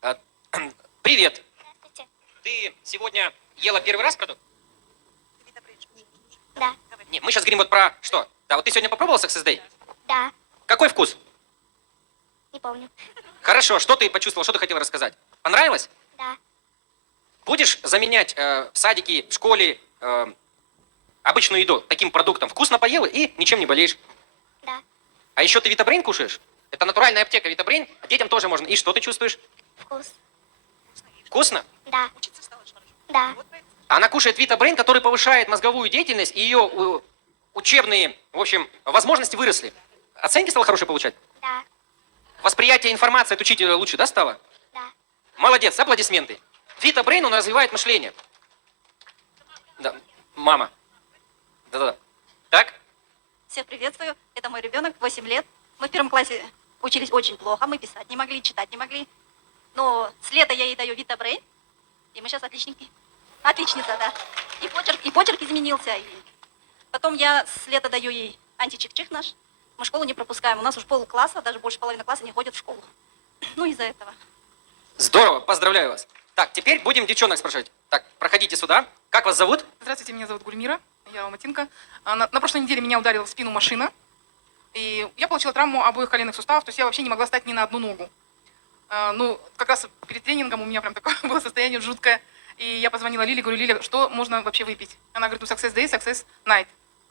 А, Привет. Здравствуйте. Ты сегодня ела первый раз продукт? Да. Нет, мы сейчас говорим вот про что? Да, вот ты сегодня попробовал Success Day? Да. Какой вкус? Не помню. Хорошо, что ты почувствовал, что ты хотел рассказать? Понравилось? Да. Будешь заменять в садике, в школе обычную еду таким продуктом? Вкусно поел и ничем не болеешь. Да. А еще ты Витабрейн кушаешь? Это натуральная аптека Витабрейн, детям тоже можно. И что ты чувствуешь? Вкус. Вкусно? Да. Да. Она кушает Витабрейн, который повышает мозговую деятельность, и ее учебные, в общем, возможности выросли. Оценки стало хорошие получать? Да. Восприятие информации от учителя лучше, да, стало? Да. Молодец, аплодисменты. Витабрейн, он развивает мышление. Да, мама. Да-да-да. Так? Всех приветствую. Это мой ребенок, 8 лет. Мы в первом классе учились очень плохо. Мы писать не могли, читать не могли. Но с лета я ей даю Витабрейн, и мы сейчас отличники. Отличница, да. И почерк изменился. И потом я с лета даю ей античих-чих наш. Мы школу не пропускаем. У нас уж полкласса, даже больше половины класса не ходят в школу. Ну, из-за этого. Здорово, поздравляю вас. Так, теперь будем девчонок спрашивать. Так, проходите сюда. Как вас зовут? Здравствуйте, меня зовут Гульмира, я алматинка. На прошлой неделе меня ударила в спину машина, и я получила травму обоих коленных суставов, то есть я вообще не могла встать ни на одну ногу. Ну, как раз перед тренингом у меня прям такое было состояние жуткое, и я позвонила Лиле, говорю: Лиля, что можно вообще выпить? Она говорит: ну, Success Day, Success Night.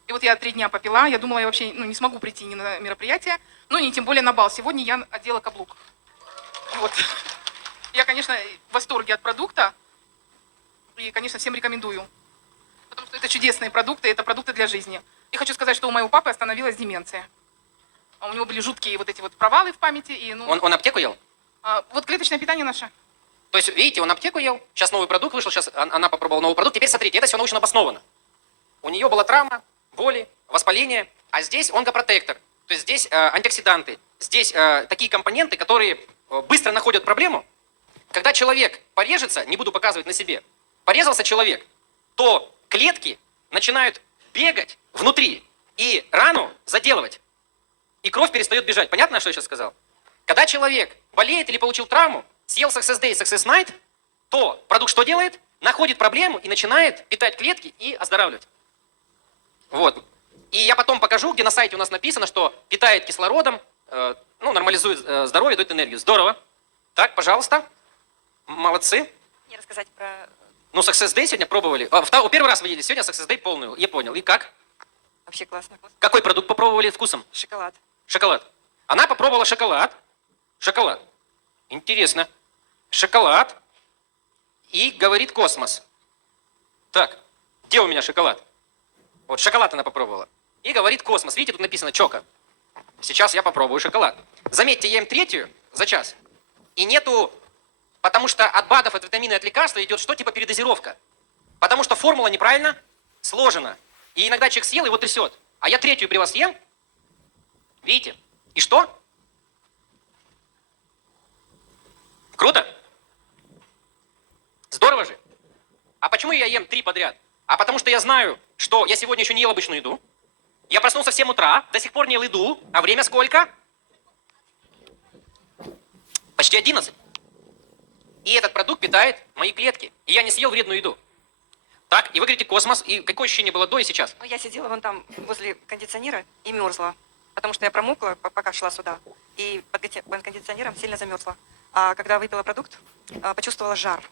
И вот я 3 дня попила, я думала, я вообще не смогу прийти ни на мероприятие, ну, ни тем более на бал. Сегодня я одела каблук. Вот. Я, конечно, в восторге от продукта, и, конечно, всем рекомендую. Потому что это чудесные продукты, это продукты для жизни. И хочу сказать, что у моего папы остановилась деменция. У него были жуткие вот эти вот провалы в памяти. И, ну, Он аптеку ел? вот клеточное питание наше. То есть, видите, он аптеку ел, сейчас новый продукт вышел, сейчас она попробовала новый продукт. Теперь смотрите, это все научно обосновано. У нее была травма, боли, воспаление, а здесь онкопротектор. То есть здесь антиоксиданты, здесь такие компоненты, которые быстро находят проблему. Когда человек порежется, не буду показывать на себе, порезался человек, то клетки начинают бегать внутри и рану заделывать. И кровь перестает бежать. Понятно, что я сейчас сказал? Когда человек болеет или получил травму, съел Success Day, Success Night, то продукт что делает? Находит проблему и начинает питать клетки и оздоравливать. Вот. И я потом покажу, где на сайте у нас написано, что питает кислородом, ну, нормализует здоровье, дает энергию. Здорово. Так, пожалуйста. Молодцы. Мне рассказать про... Ну, Success Day сегодня пробовали. Первый раз вы ели, сегодня Success Day полную. Я понял. И как? Вообще классно. Какой продукт попробовали вкусом? Шоколад. Шоколад. Она попробовала шоколад. Шоколад. Интересно. Шоколад. И говорит космос. Так, где у меня шоколад? Вот шоколад она попробовала. И говорит космос. Видите, тут написано чока. Сейчас я попробую шоколад. Заметьте, я ем 3 за час. И нету... Потому что от БАДов, от витамина, от лекарства идет что? Типа передозировка. Потому что формула неправильно сложена. И иногда человек съел, его трясет. А я 3 при вас ем. Видите? И что? Круто? Здорово же. А почему я ем 3 подряд? А потому что я знаю, что я сегодня еще не ел обычную еду. Я проснулся в 7 утра, до сих пор не ел еду. А время сколько? Почти 11. И этот продукт питает мои клетки. И я не съел вредную еду. Так, и вы говорите космос. И какое ощущение было до и сейчас? Ну, я сидела вон там возле кондиционера и мерзла, потому что я промокла, пока шла сюда, и под кондиционером сильно замерзла. А когда выпила продукт, почувствовала жар,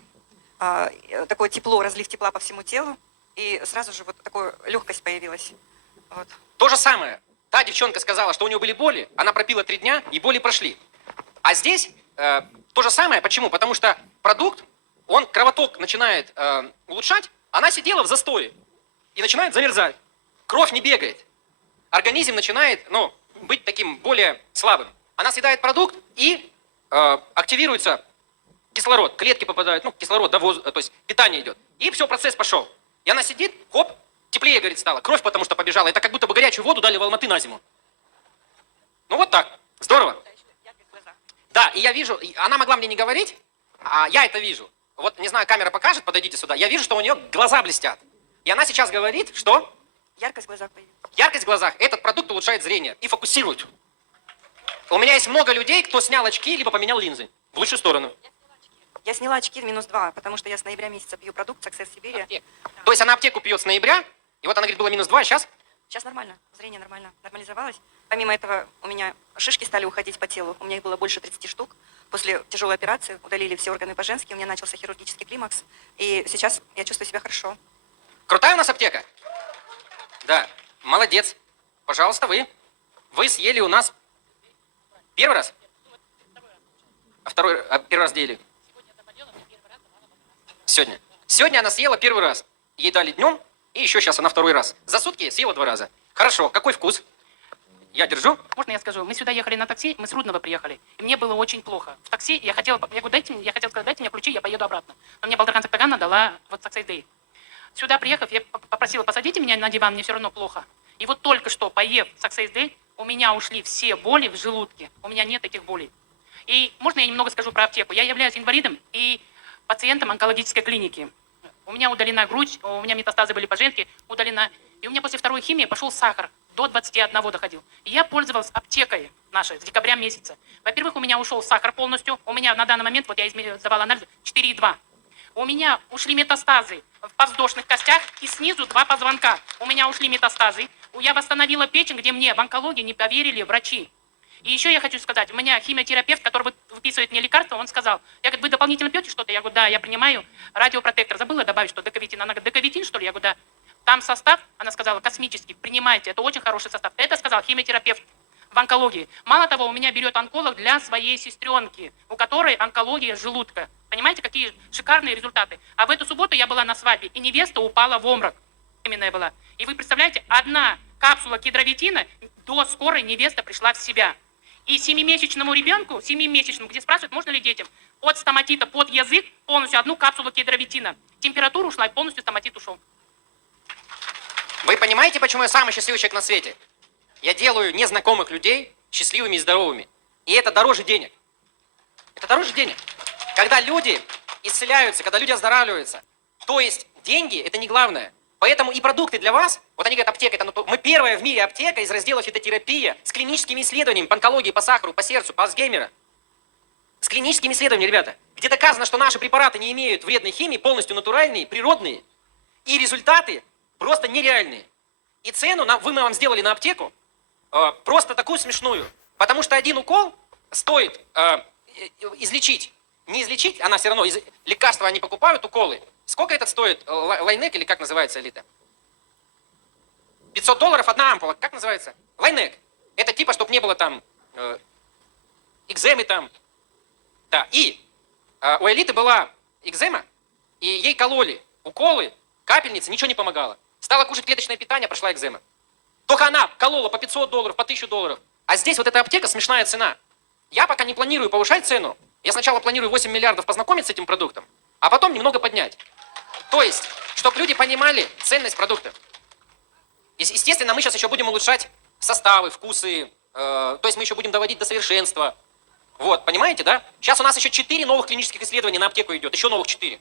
такое тепло, разлив тепла по всему телу, и сразу же вот такая легкость появилась. Вот. То же самое. Та девчонка сказала, что у нее были боли, она пропила 3 дня, и боли прошли. А здесь то же самое. Почему? Потому что продукт, он кровоток начинает улучшать, она сидела в застое и начинает замерзать. Кровь не бегает. Организм начинает, ну, быть таким более слабым. Она съедает продукт и активируется кислород. Клетки попадают, ну, кислород, да, то есть питание идет. И все, процесс пошел. И она сидит, хоп, теплее, говорит, стало. Кровь потому что побежала. Это как будто бы горячую воду дали в Алматы на зиму. Ну вот так. Здорово. Да, и я вижу, она могла мне не говорить, а я это вижу. Вот, не знаю, камера покажет, подойдите сюда. Я вижу, что у нее глаза блестят. И она сейчас говорит, что? Яркость в глазах появилась. Яркость в глазах. Этот продукт улучшает зрение и фокусирует. У меня есть много людей, кто снял очки, либо поменял линзы. В лучшую сторону. Я сняла очки в -2, потому что я с ноября месяца пью продукт Success Сибири. То есть она аптеку пьет с ноября, и вот она говорит, было -2, а сейчас? Сейчас нормально, зрение нормально, нормализовалось. Помимо этого, у меня шишки стали уходить по телу. У меня их было больше 30 штук. После тяжелой операции удалили все органы по-женски, у меня начался хирургический климакс. И сейчас я чувствую себя хорошо. Крутая у нас аптека? Да, молодец. Пожалуйста, вы. Вы съели у нас первый раз? Первый раз где ели? Сегодня. Сегодня она съела первый раз. Ей дали днем, и еще сейчас она второй раз. За сутки съела 2 раза. Хорошо, какой вкус? Я держу. Можно я скажу? Мы сюда ехали на такси, мы с Рудного приехали, и мне было очень плохо. В такси я хотела сказать, дайте мне ключи, я поеду обратно. Но мне Балдархан Сактагана дала вот Success Day. Сюда приехав, я попросила, посадите меня на диван, мне все равно плохо. И вот только что, поев Success Day, у меня ушли все боли в желудке. У меня нет этих болей. И можно я немного скажу про аптеку? Я являюсь инвалидом и пациентом онкологической клиники. У меня удалена грудь, у меня метастазы были по-женски, удалена. И у меня после второй химии пошел сахар, до 21 доходил. И я пользовалась аптекой нашей с декабря месяца. Во-первых, у меня ушел сахар полностью. У меня на данный момент, вот я сдавала анализ, 4,2. У меня ушли метастазы в подвздошных костях и снизу 2 позвонка. У меня ушли метастазы. Я восстановила печень, где мне в онкологии не поверили врачи. И еще я хочу сказать, у меня химиотерапевт, который выписывает мне лекарства, он сказал, я говорю, вы дополнительно пьете что-то? Я говорю, да, я принимаю радиопротектор. Забыла добавить, что дековитин. Она говорит, дековитин, что ли? Я говорю, да. Там состав, она сказала, космический, принимайте, это очень хороший состав. Это сказал химиотерапевт в онкологии. Мало того, у меня берет онколог для своей сестренки, у которой онкология желудка. Понимаете, какие шикарные результаты. А в эту субботу я была на свадьбе, и невеста упала в обморок. Именно я была. И вы представляете, 1 капсула кедровитина, до скорой невеста пришла в себя. И 7-месячному ребенку, 7-месячному, где спрашивают, можно ли детям, от стоматита под язык полностью 1 капсулу кедровитина. Температура ушла, и полностью стоматит ушел. Вы понимаете, почему я самый счастливый человек на свете? Я делаю незнакомых людей счастливыми и здоровыми. И это дороже денег. Это дороже денег. Когда люди исцеляются, когда люди оздоравливаются, то есть деньги – это не главное. Поэтому и продукты для вас, вот они говорят, аптека, мы первая в мире аптека из раздела фитотерапия с клиническими исследованиями по онкологии, по сахару, по сердцу, по Альцгеймера. С клиническими исследованиями, ребята, где доказано, что наши препараты не имеют вредной химии, полностью натуральные, природные, и результаты просто нереальные. И цену мы вам сделали на аптеку просто такую смешную, потому что 1 укол стоит излечить, не излечить, она все равно, лекарства они покупают, уколы. Сколько этот стоит? Лайнек или как называется элита? $500 1 ампула. Как называется? Лайнек. Это типа, чтобы не было там экземы там. Да. И у элиты была экзема, и ей кололи уколы, капельницы, ничего не помогало. Стала кушать клеточное питание, прошла экзема. Только она колола по $500, по $1000. А здесь вот эта аптека смешная цена. Я пока не планирую повышать цену. Я сначала планирую 8 миллиардов познакомиться с этим продуктом, а потом немного поднять. То есть, чтобы люди понимали ценность продукта. Естественно, мы сейчас еще будем улучшать составы, вкусы, то есть мы еще будем доводить до совершенства. Вот, понимаете, да? Сейчас у нас еще 4 новых клинических исследования на аптеку идет, еще новых 4.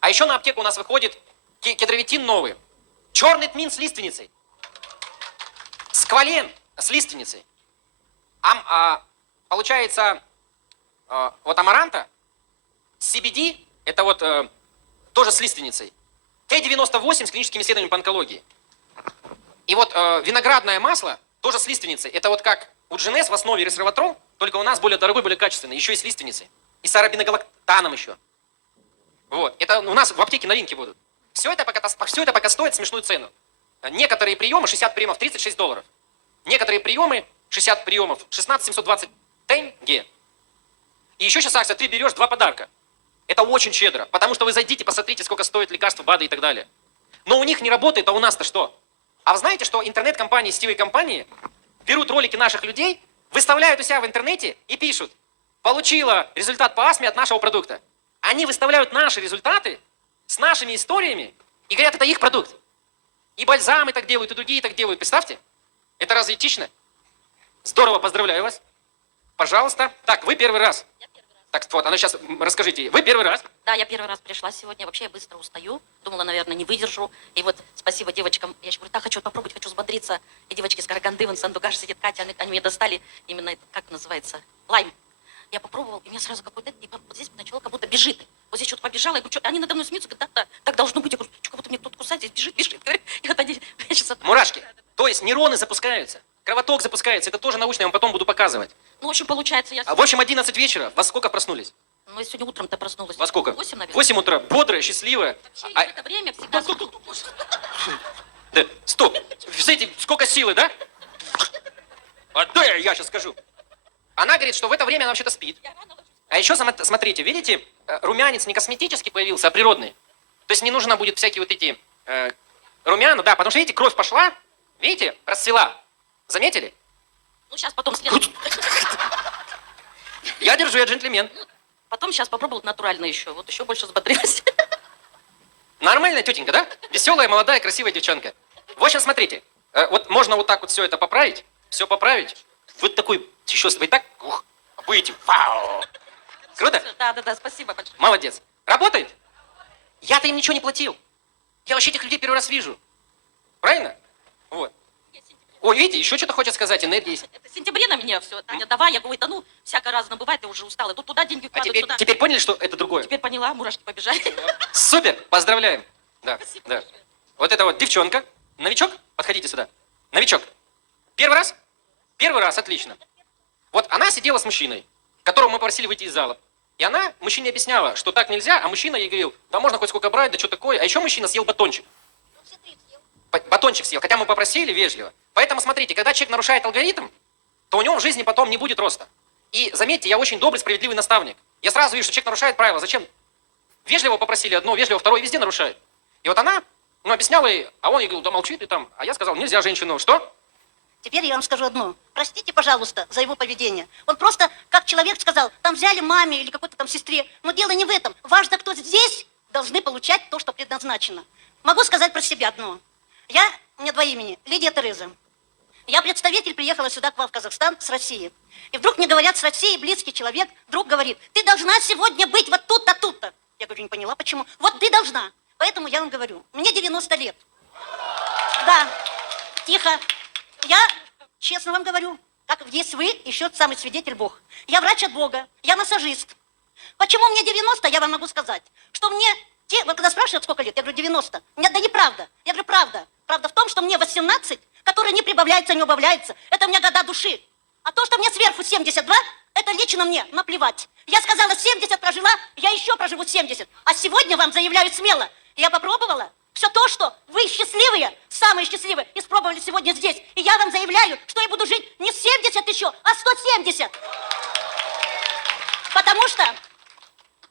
А еще на аптеку у нас выходит кедровитин новый, черный тмин с лиственницей, сквален с лиственницей. Получается, вот амаранта, CBD, это вот тоже с лиственницей, Т-98 с клиническими исследованиями по онкологии. И вот виноградное масло тоже с лиственницей. Это вот как у Джинес в основе ресвератрол, только у нас более дорогой, более качественный, еще и с лиственницей. И с арабиногалактаном еще. Вот. Это у нас в аптеке новинки будут. Все это пока стоит смешную цену. Некоторые приемы, 60 приемов, $36. Некоторые приемы, 60 приемов, 16 720 тенге. И еще сейчас акция 3 берешь, 2 подарка. Это очень щедро, потому что вы зайдите, посмотрите, сколько стоит лекарства, БАДы и так далее. Но у них не работает, а у нас-то что? А вы знаете, что интернет-компании, сетевые компании берут ролики наших людей, выставляют у себя в интернете и пишут, получила результат по астме от нашего продукта. Они выставляют наши результаты с нашими историями и говорят, это их продукт. И бальзамы так делают, и другие так делают. Представьте, это разве этично? Здорово, поздравляю вас. Пожалуйста. Так, вы первый раз. Я первый раз. Так, вот, сейчас расскажите. Вы первый раз? Да, я первый раз пришла сегодня. Вообще я быстро устаю. Думала, наверное, не выдержу. И вот спасибо девочкам. Я еще говорю, так, хочу попробовать, хочу взбодриться. И девочки с Караганды, вон Сандугаш сидит, Катя, они мне достали именно, как называется, лайм. Я попробовала, и у меня сразу какой-то, и вот здесь начало как будто бежит. Вот здесь что-то побежала, я говорю, что, они надо мной смеются, говорят, да, так должно быть. Я говорю, что, кого-то мне кто-то кусает, здесь бежит. Говорю, и вот они, я сейчас... Мурашки. То есть нейроны запускаются, кровоток запускается. Это тоже научно, я вам потом буду показывать. Ну, в общем, получается, я... В общем, 11 вечера. Во сколько проснулись? Ну, я сегодня утром-то проснулась. Во сколько? 8, наверное. 8 утра. Бодрая, счастливая. Вообще, А- это время всегда... Да, стоп. Смотрите, сколько силы, да? А да, я сейчас скажу. Она говорит, что в это время она вообще-то спит. А еще, смотрите, видите, румянец не косметический появился, а природный. То есть не нужно будет всякие вот эти румяна, да, потому что, видите, кровь пошла, видите, расцвела. Заметили? Ну, сейчас потом следующий. Я держу, я джентльмен. Потом сейчас попробовала натурально еще. Вот еще больше взбодрилась. Нормальная тетенька, да? Веселая, молодая, красивая девчонка. В общем, смотрите, вот можно вот так вот все это поправить, все поправить. Вот такой, еще вы так, будете, вау. Круто? Да, спасибо большое. Молодец. Работает? Я-то им ничего не платил. Я вообще этих людей первый раз вижу. Правильно? Вот. Ой, видите, еще что-то хочет сказать, энергия есть. Это в сентябре на меня все. Таня, давай. Я говорю, да ну, всяко разно бывает, я уже устала. Тут туда деньги А вкладывают, сюда. теперь поняли, что это другое? Теперь поняла, мурашки побежали. Супер, поздравляем. Да, Спасибо да. большое. Вот это вот девчонка. Новичок? Подходите сюда. Новичок. Первый раз? Первый раз, отлично. Вот она сидела с мужчиной, которого мы попросили выйти из зала. И она мужчине объясняла, что так нельзя, а мужчина ей говорил, да можно хоть сколько брать, да что такое. А еще мужчина съел батончик. Батончик съел, хотя мы попросили вежливо. Поэтому смотрите, когда человек нарушает алгоритм, то у него в жизни потом не будет роста. И заметьте, я очень добрый, справедливый наставник. Я сразу вижу, что человек нарушает правила. Зачем? Вежливо попросили одно, вежливо второе, везде нарушает. И вот она, объясняла ей, а он ей говорил, да молчи ты там. А я сказал, нельзя женщину. Что? Теперь я вам скажу одно. Простите, пожалуйста, за его поведение. Он просто, как человек сказал, там взяли маме или какой-то там сестре. Но дело не в этом. Важно, кто здесь должны получать то, что предназначено. Могу сказать про себя одно. У меня два имени. Лидия Тереза. Я представитель, приехала сюда к вам в Казахстан с России. И вдруг мне говорят, с России близкий человек, друг говорит, ты должна сегодня быть вот тут-то, тут-то. Я говорю, не поняла, почему. Вот ты должна. Поэтому я вам говорю, мне 90 лет. Да, тихо. Я честно вам говорю, как есть вы, еще самый свидетель Бог. Я врач от Бога, я массажист. Почему мне 90, я вам могу сказать, что мне, вот когда спрашивают, сколько лет, я говорю, 90. Нет, да неправда. Я говорю, правда. Правда в том, что мне 18, которые не прибавляются, не убавляются. Это у меня года души. А то, что мне сверху 72, это лично мне наплевать. Я сказала, 70 прожила, я еще проживу 70. А сегодня вам заявляю смело, я попробовала. Все то, что вы счастливые, самые счастливые, испробовали сегодня здесь. И я вам заявляю, что я буду жить не 70 еще, а 170. Потому что,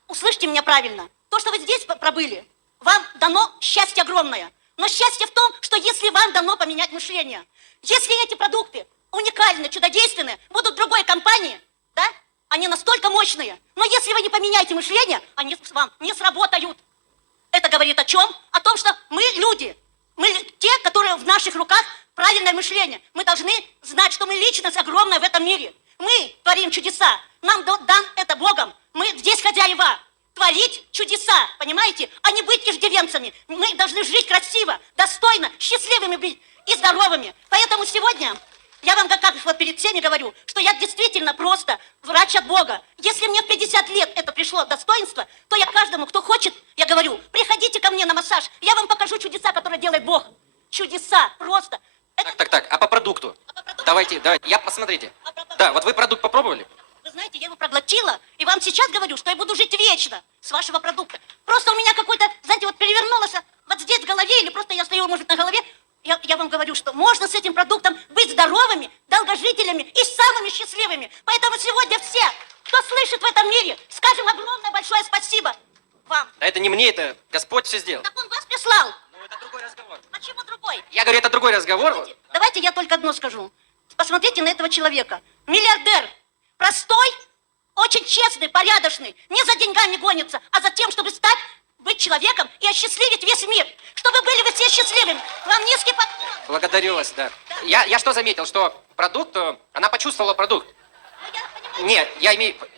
услышьте меня правильно, то, что вы здесь пробыли, вам дано счастье огромное. Но счастье в том, что если вам дано поменять мышление, если эти продукты уникальны, чудодейственные, будут в другой компании, да, они настолько мощные, но если вы не поменяете мышление, они вам не сработают. Это говорит о чем? О том, что мы люди. Мы те, которые в наших руках правильное мышление. Мы должны знать, что мы личность огромная в этом мире. Мы творим чудеса. Нам дан это Богом. Мы здесь хозяева. Творить чудеса, понимаете? А не быть иждивенцами. Мы должны жить красиво, достойно, счастливыми быть и здоровыми. Поэтому сегодня я вам как вот перед всеми говорю, что я действительно просто врач от Бога. Если мне в 50 лет это пришло достоинство, то я каждому, кто хочет, я говорю, приходите ко мне на массаж, я вам покажу чудеса, которые делает Бог. Чудеса, просто. Это... Так, а по продукту? Давайте, посмотрите. Да, вот вы продукт попробовали? Вы знаете, я его проглотила, и вам сейчас говорю, что я буду жить вечно с вашего продукта. Просто у меня какой-то, знаете, вот перевернулось вот здесь в голове, или просто я стою, может, на голове. Я вам говорю, что можно с этим продуктом быть здоровыми, долгожителями и самыми счастливыми. Поэтому сегодня все, кто слышит в этом мире, скажем огромное большое спасибо вам. Да это не мне, это Господь все сделал. Так он вас прислал. Ну, это другой разговор. Почему другой? Я говорю, это другой разговор. Давайте я только одно скажу. Посмотрите на этого человека. Миллиардер. Простой, очень честный, порядочный. Не за деньгами гонится, а за тем, чтобы быть человеком и осчастливить весь мир. Чтобы были вы все счастливыми. Вам низкий поклон. Благодарю вас, да. Я что заметил, что продукт, она почувствовала продукт. Нет,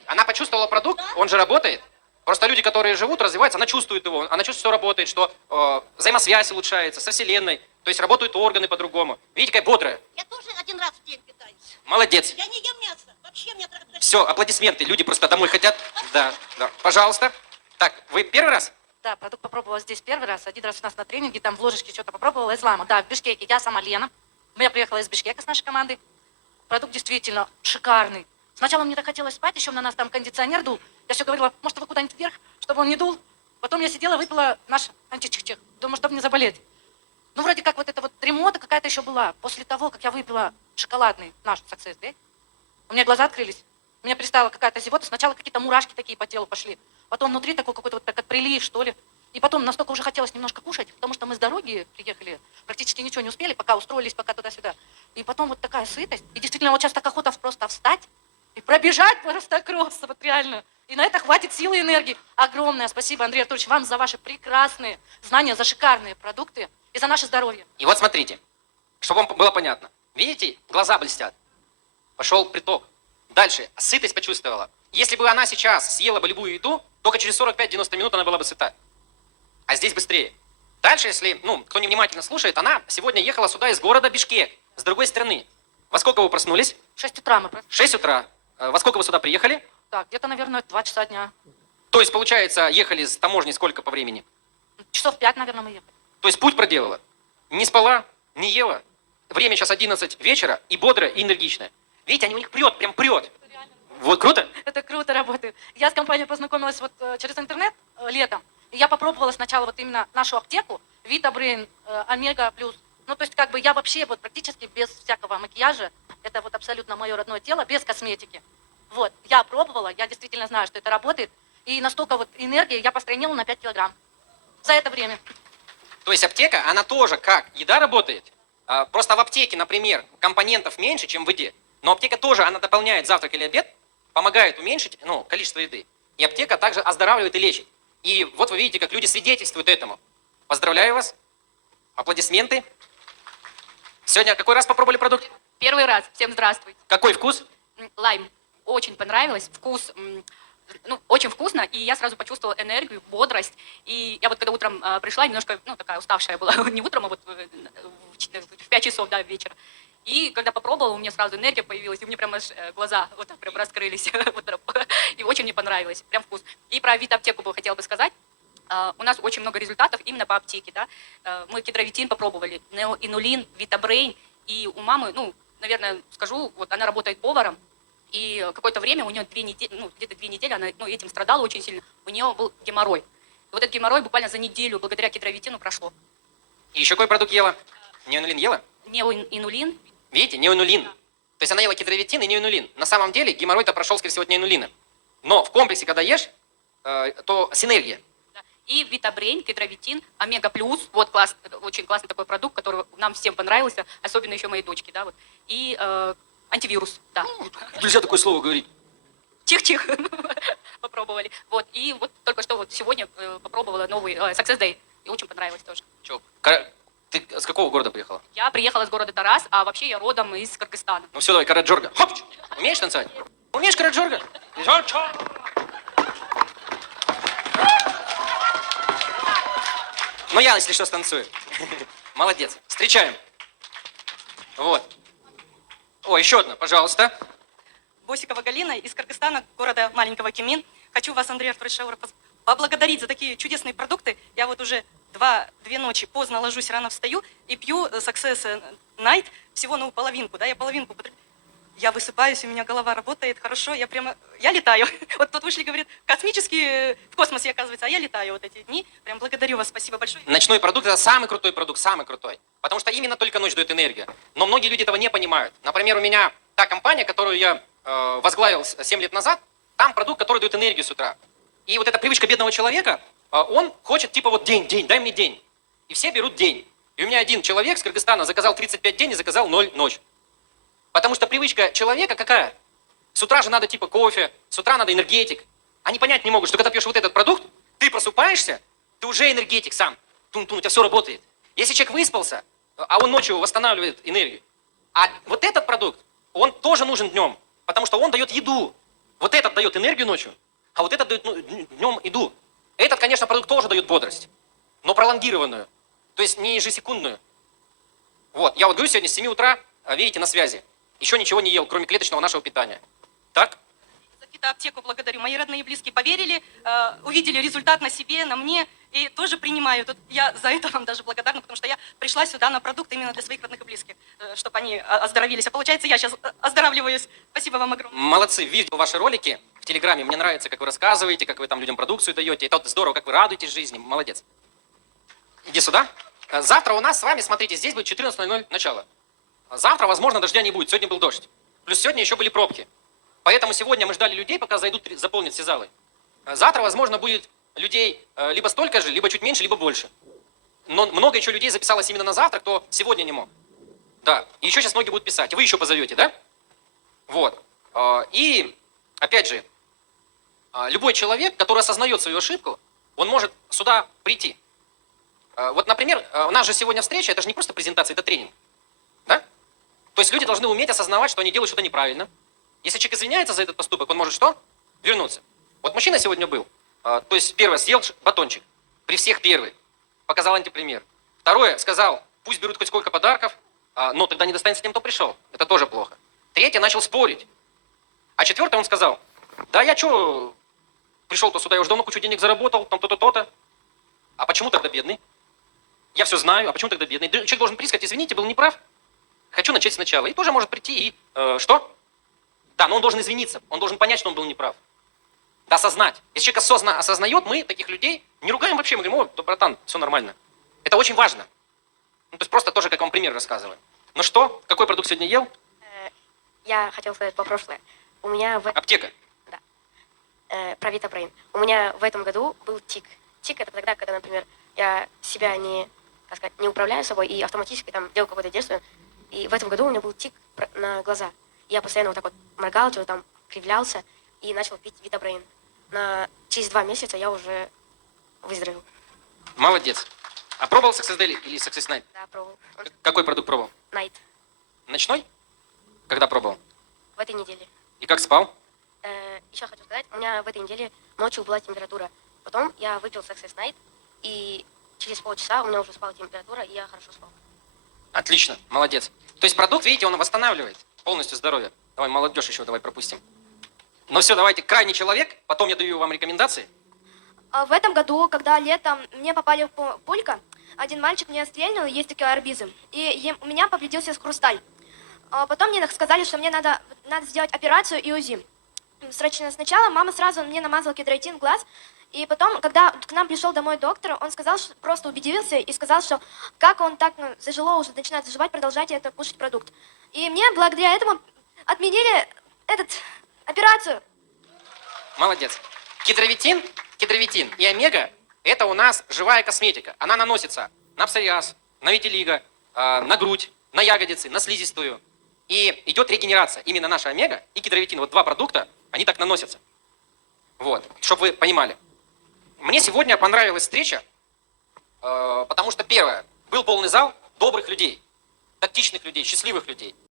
она почувствовала продукт, он же работает. Просто люди, которые живут, развиваются, она чувствует его, она чувствует, что работает, что взаимосвязь улучшается со Вселенной, то есть работают органы по-другому. Видите, какая бодрая. Я тоже один раз в день питаюсь. Молодец. Я не ем мясо. Вообще мне... Все, аплодисменты, люди просто домой хотят. Да. Пожалуйста. Так, вы первый раз? Да, продукт попробовала здесь первый раз. Один раз у нас на тренинге, там в ложечке что-то попробовала ислама. Да, в Бишкеке. Я сама Лена. Я приехала из Бишкека с нашей командой. Продукт действительно шикарный. Сначала мне так хотелось спать, еще на нас там кондиционер дул. Я все говорила, может, его куда-нибудь вверх, чтобы он не дул. Потом я сидела, выпила наш античих. Думаю, чтобы не заболеть. Ну, вроде как вот эта вот дремота какая-то еще была. После того, как я выпила шоколадный наш Success Day, у меня глаза открылись. У меня перестала какая-то зевота. Сначала какие-то мурашки такие по телу пошли. Потом внутри такой какой-то вот как прилив, что ли. И потом настолько уже хотелось немножко кушать, потому что мы с дороги приехали, практически ничего не успели, пока устроились, пока туда-сюда. И потом вот такая сытость. И действительно вот сейчас так охота просто встать и пробежать просто кросс, вот реально. И на это хватит силы и энергии. Огромное спасибо, Андрей Артурович, вам за ваши прекрасные знания, за шикарные продукты и за наше здоровье. И вот смотрите, чтобы вам было понятно. Видите, глаза блестят. Пошел приток. Дальше, сытость почувствовала. Если бы она сейчас съела бы любую еду, только через 45-90 минут она была бы сыта. А здесь быстрее. Дальше, если, кто невнимательно слушает, она сегодня ехала сюда из города Бишкек, с другой стороны. Во сколько вы проснулись? 6 утра мы просто. 6 утра. Во сколько вы сюда приехали? Так, где-то, наверное, 2 часа дня. То есть, получается, ехали с таможни сколько по времени? Часов 5, наверное, мы ехали. То есть путь проделала. Не спала, не ела. Время сейчас 11 вечера, и бодрая, и энергичная. Видите, они у них прет, прям прет. Вот круто? Это круто работает. Я с компанией познакомилась вот через интернет летом. И я попробовала сначала вот именно нашу аптеку, Vita Brain, Омега Плюс. Ну, то есть как бы я вообще вот практически без всякого макияжа, это вот абсолютно мое родное тело, без косметики. Вот, я пробовала, я действительно знаю, что это работает. И настолько вот энергии я постройнела на 5 килограмм за это время. То есть аптека, она тоже как еда работает. Просто в аптеке, например, компонентов меньше, чем в еде. Но аптека тоже, она дополняет завтрак или обед, помогает уменьшить количество еды. И аптека также оздоравливает и лечит. И вот вы видите, как люди свидетельствуют этому. Поздравляю вас. Аплодисменты. Сегодня какой раз попробовали продукт? Первый раз. Всем здравствуйте. Какой вкус? Лайм. Очень понравилось. Вкус, очень вкусно. И я сразу почувствовала энергию, бодрость. И я вот когда утром пришла, немножко, такая уставшая была. Не утром, а вот в 5 часов, да, вечера. И когда попробовала, у меня сразу энергия появилась, и мне прям аж глаза вот так прям раскрылись. И очень мне понравилось. Прям вкус. И про Vita аптеку хотела бы сказать. У нас очень много результатов именно по аптеке. Да? Мы кедровитин попробовали, неоинулин, Vita Brain. И у мамы, наверное, скажу, вот она работает поваром. И какое-то время у нее 2 недели, где-то 2 недели, она этим страдала очень сильно. У нее был геморрой. И вот этот геморрой буквально за неделю благодаря кедровитину прошло. И еще какой продукт ела? Неоинулин ела? Неоинулин. Видите, неоинулин. То есть она ела кедровитин и неоинулин. На самом деле геморрой-то прошел, скорее всего, от неоинулина. Но в комплексе, когда ешь, то синергия. И Vita Brain, кедровитин, Омега Плюс. Вот класс, очень классный такой продукт, который нам всем понравился, особенно еще моей дочке. Да, вот. И антивирус, да. Нельзя такое слово говорить. Чих-чих. Попробовали. Вот. И вот только что вот сегодня попробовала новый Success Day. И очень понравилось тоже. Че, ты с какого города приехала? Я приехала с города Тарас, а вообще я родом из Кыргызстана. Ну все, давай, Караджорга. Хоп! Умеешь танцевать? Умеешь Караджорга? Ну я, если что, станцую. Молодец. Встречаем. Вот. О, еще одна, пожалуйста. Босикова Галина из Кыргызстана, города маленького Кемин. Хочу вас, Андрей Артурович Шаура, поблагодарить за такие чудесные продукты. Я вот уже 2 ночи поздно ложусь, рано встаю и пью Success Night всего половинку, да, я половинку я высыпаюсь, у меня голова работает хорошо, я летаю. Вот тут вышли, говорит, космический в космосе, оказывается, а я летаю вот эти дни. Прям благодарю вас, спасибо большое. Ночной продукт – это самый крутой продукт, самый крутой. Потому что именно только ночь дает энергию. Но многие люди этого не понимают. Например, у меня та компания, которую я возглавил 7 лет назад, там продукт, который дает энергию с утра. И вот эта привычка бедного человека, он хочет типа вот день, дай мне день. И все берут день. И у меня один человек с Кыргызстана заказал 35 день и заказал 0 ночь. Потому что привычка человека какая? С утра же надо типа кофе, с утра надо энергетик. Они понять не могут, что когда пьешь вот этот продукт, ты просыпаешься, ты уже энергетик сам. Тун-тун, у тебя все работает. Если человек выспался, а он ночью восстанавливает энергию. А вот этот продукт, он тоже нужен днем, потому что он дает еду. Вот этот дает энергию ночью, а вот этот дает днем еду. Этот, конечно, продукт тоже дает бодрость, но пролонгированную, то есть не ежесекундную. Вот, я вот говорю, сегодня с 7 утра, видите, на связи. Еще ничего не ел, кроме клеточного нашего питания. Так? фитоаптеку благодарю. Мои родные и близкие поверили, увидели результат на себе, на мне и тоже принимают. Вот я за это вам даже благодарна, потому что я пришла сюда на продукт именно для своих родных и близких, чтобы они оздоровились. А получается, я сейчас оздоравливаюсь. Спасибо вам огромное. Молодцы, видел ваши ролики в Телеграме. Мне нравится, как вы рассказываете, как вы там людям продукцию даете. Это вот здорово, как вы радуетесь жизни. Молодец. Иди сюда. Завтра у нас с вами, смотрите, здесь будет 14:00 начало. Завтра, возможно, дождя не будет. Сегодня был дождь. Плюс сегодня еще были пробки. Поэтому сегодня мы ждали людей, пока зайдут, заполнят все залы. Завтра, возможно, будет людей либо столько же, либо чуть меньше, либо больше. Но много еще людей записалось именно на завтра, кто сегодня не мог. Да. И еще сейчас многие будут писать. Вы еще позовете, да? Вот. И, опять же, любой человек, который осознает свою ошибку, он может сюда прийти. Вот, например, у нас же сегодня встреча, это же не просто презентация, это тренинг. Да? То есть люди должны уметь осознавать, что они делают что-то неправильно. Если человек извиняется за этот поступок, он может что? Вернуться. Вот мужчина сегодня был. То есть первое, съел батончик. При всех первый. Показал антипример. Второе, сказал, пусть берут хоть сколько подарков, но тогда не достанется тем, кто пришел. Это тоже плохо. Третье, начал спорить. А четвертое, он сказал, да я что, пришел-то сюда, я уже давно кучу денег заработал, там то-то, то-то. А почему тогда бедный? Я все знаю, а почему тогда бедный? Человек должен прийти, сказать, извините, был неправ. Хочу начать сначала. И тоже может прийти и что? Да, но он должен извиниться, он должен понять, что он был неправ. Да, осознать. Если человек осознает, мы таких людей не ругаем вообще, мы говорим, о, братан, все нормально. Это очень важно. Ну, то есть просто тоже, как вам пример рассказываю. Ну что, какой продукт сегодня ел? Я хотел сказать по прошлое. У меня в... Аптека. Про Витабрейн. У меня в этом году был тик. Тик — это тогда, когда, например, я себя не, как сказать, не управляю собой и автоматически там делаю какое-то действие. И в этом году у меня был тик на глаза. Я постоянно вот так вот моргал, что-то там кривлялся и начал пить Витабрейн. Через 2 месяца я уже выздоровел. Молодец. А пробовал Success Daily или Success Night? Да, пробовал. Какой продукт пробовал? Найт. Ночной? Когда пробовал? В этой неделе. И как спал? Еще хочу сказать, у меня в этой неделе ночью была температура. Потом я выпил Success Night, и через полчаса у меня уже спала температура, и я хорошо спал. Отлично, молодец. То есть продукт, видите, он восстанавливает полностью здоровье. Давай, молодежь еще давай пропустим. Ну все, давайте, крайний человек, потом я даю вам рекомендации. В этом году, когда летом мне попали в пулька, один мальчик меня стрельнул, есть такие арбизы, и у меня повредился хрусталь. Потом мне сказали, что мне надо сделать операцию и УЗИ. Сначала мама сразу мне намазала кедратин в глаз, и потом, когда к нам пришел домой доктор, он сказал, что просто убедился и сказал, что как он так зажило, уже начинает заживать, продолжайте это кушать продукт. И мне благодаря этому отменили операцию. Молодец. Кедровитин и омега – это у нас живая косметика. Она наносится на псориаз, на витилиго, на грудь, на ягодицы, на слизистую. И идет регенерация. Именно наша омега и кедровитин, вот 2 продукта, они так наносятся. Вот, чтобы вы понимали. Мне сегодня понравилась встреча, потому что, первое, был полный зал добрых людей, тактичных людей, счастливых людей.